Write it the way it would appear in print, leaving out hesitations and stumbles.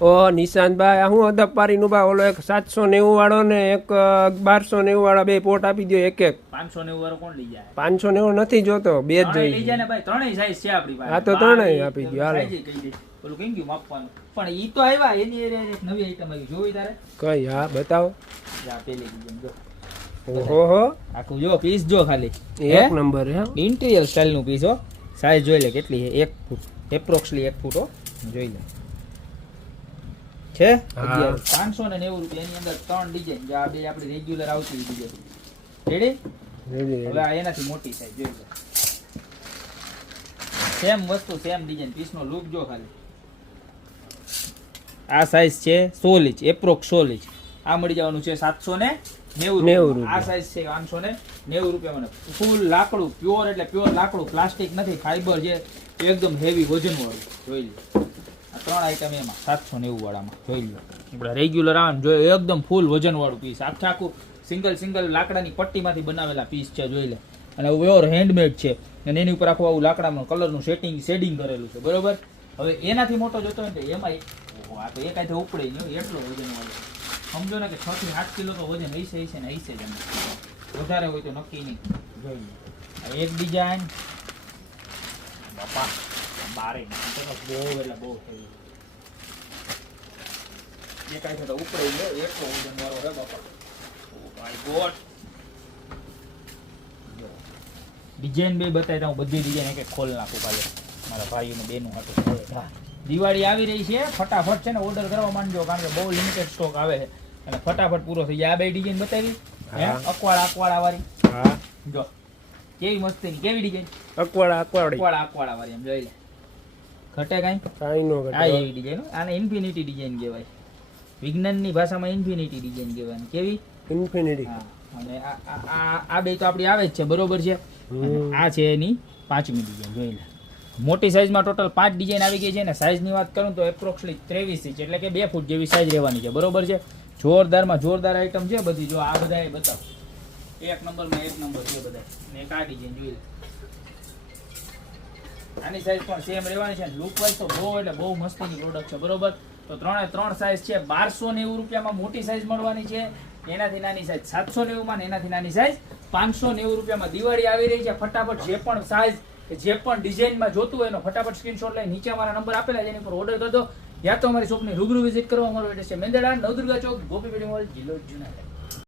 ઓ નિશાંતભાઈ આ હું અદપારીનું બા ઓલો એક 790 વાળો ને એક 1290 વાળા બે પોટ આપી દો એક એક 590 વાળો કોણ લઈ જાય? 590 નથી જોતો બે જ ત્રણેય લઈ જોઈએ. જાય ને ભાઈ, ત્રણેય સાઈઝ છે આપણી પાસે. હા તો ત્રણેય આપી દો હાલો. સાઈઝ કહી દે. ઓલું કેમ ગયું માપવાનું? પણ ઈ તો આવ્યા એની એક નવી આઈટમ આવી, જોઈ તારે? કઈ હા બતાવો. જા પેલી ડિઝાઇન જો. ઓહો આખું જો પીસ જો ખાલી એક નંબર હે. ઇન્ટિરિયર સ્ટાઇલ નું પીસ હો. સાઈઝ જોઈ લે કેટલી છે, 1 ફૂટ એપ્રોક્સલી 1 ફૂટ હો. જોઈ લે છે 590 રૂપિયા. એની અંદર 3 ડિઝાઇન, જે આ બે આપણી રેગ્યુલર આવતી ડિઝાઇન. રેડી? હવે આ એનાથી મોટી સાઈઝ જોઈ લે. સેમ વસ્તુ સેમ ડિઝાઇન, પીસ નો લુક જો ખાલી. આ સાઈઝ છે 16 ઇંચ, એપ્રોક્સ 16 ઇંચ. આ મળી જવાનું છે 790 રૂપિયા. આ સાઈઝ છે 590 રૂપિયા. મને ફૂલ લાકડું, પ્યોર એટલે પ્યોર લાકડું, પ્લાસ્ટિક નથી, ફાઈબર છે, એકદમ હેવી વજન વાળું. જોઈ લો આ 3 આઈટમ એમાં 790 વાળામાં. જોઈ લો આપણે રેગ્યુલર આવે ને, જોઈએ એકદમ ફૂલ વજન વાળું પીસ. આખું સિંગલ લાકડાની પટ્ટીમાંથી બનાવેલા પીસ છે. જોઈ લે. અને પ્યોર હેન્ડમેડ છે, અને એની ઉપર આખું આવું લાકડાનું કલરનું શેડિંગ કરેલું છે. બરોબર. હવે એનાથી મોટો જોતો હોય ને એમાં આ તો એક ઉપડે નહીં, એટલો વજન વાળો. સમજો ને કે 6 થી 8 કિલો તો વજન હશે ને હશે જ. વધારે હોય તો નક્કી નહીં. જોઈ લો એક ડિઝાઇન બાપા બારે બહુ એટલે બહુ થઈ એક આઈ તો ઉપડે નહીં, એટલો વજન વાળો હે બાપા. Oh my God. ડિઝાઇન બે બતાવી દઉં, બધી ડિઝાઇન એક ખોલ નાખું કાલે મારા ભાઈઓને બેનું હતું. દિવાળી આવી રહી છે, ફટાફટ છે ને ઓર્ડર કરવા માંડજો, કારણ કે બહુ લિમિટેડ સ્ટોક આવે છે અને ફટાફટ પૂરો થઈ જાય. આ બે ડિઝાઇન બતાવી અકવાડા વાળી. હા જો કેવી મસ્તી, કેવી ડિઝાઇન અકવાડા વાળી. એમ જોઈ લે, ઘટે કાઈ નો આ એવી ડિઝાઇન. આને ઇન્ફિનિટી ડિઝાઇન કહેવાય, વિજ્ઞાનની ભાષામાં ઇન્ફિનિટી ડિઝાઇન કહેવાય. કેવી? ઇન્ફિનિટી. હા. અને આ બે તો આપણી આવે જ છે. બરોબર છે. આ છે એની 5મી ડિઝાઇન. જોઈ લે મોટી સાઈઝમાં ટોટલ 5 ડિઝાઇન આવી ગઈ છે. ને સાઈઝની વાત કરું તો એપ્રોક્સલી 23 ઇંચ એટલે કે 2 ફૂટ જેવી સાઈઝ રહેવાની છે. બરોબર છે. જોરદારમાં જોરદાર આઈટમ છે બધી. જો આ બધા એ બતાવો, એક નંબરમાં એક નંબર છે બધા. ને એક આ ડિઝાઇન જોઈ લે. આની સાઈઝ પણ સેમ રહેવાની છે. લુક વાઇઝ તો બહુ એટલે બહુ મસ્તીની પ્રોડક્ટ છે. બરોબર. તો 3 સાઈઝ છે. 1290 રૂપિયામાં મોટી સાઈઝ મળવાની છે. એનાથી નાની સાઈઝ 790 માં, એનાથી નાની સાઈઝ 590 રૂપિયામાં. દિવાળી આવી રહી છે, ફટાફટ જે પણ સાઈઝ જે પણ ડિઝાઇનમાં જોતું હોય એનો ફટાફટ સ્ક્રીનશોટ લઈ નીચે અમારા નંબર આપેલા છે એની પર ઓર્ડર કરી દો. યા તો અમારી શોપની રૂબરૂ વિઝિટ કરવા. અમારો એડ્રેસ છે મેંદરડા, નવદુર્ગા ચોક, ગોપીપેઢી મોલ, જિલ્લો જુનાગઢ.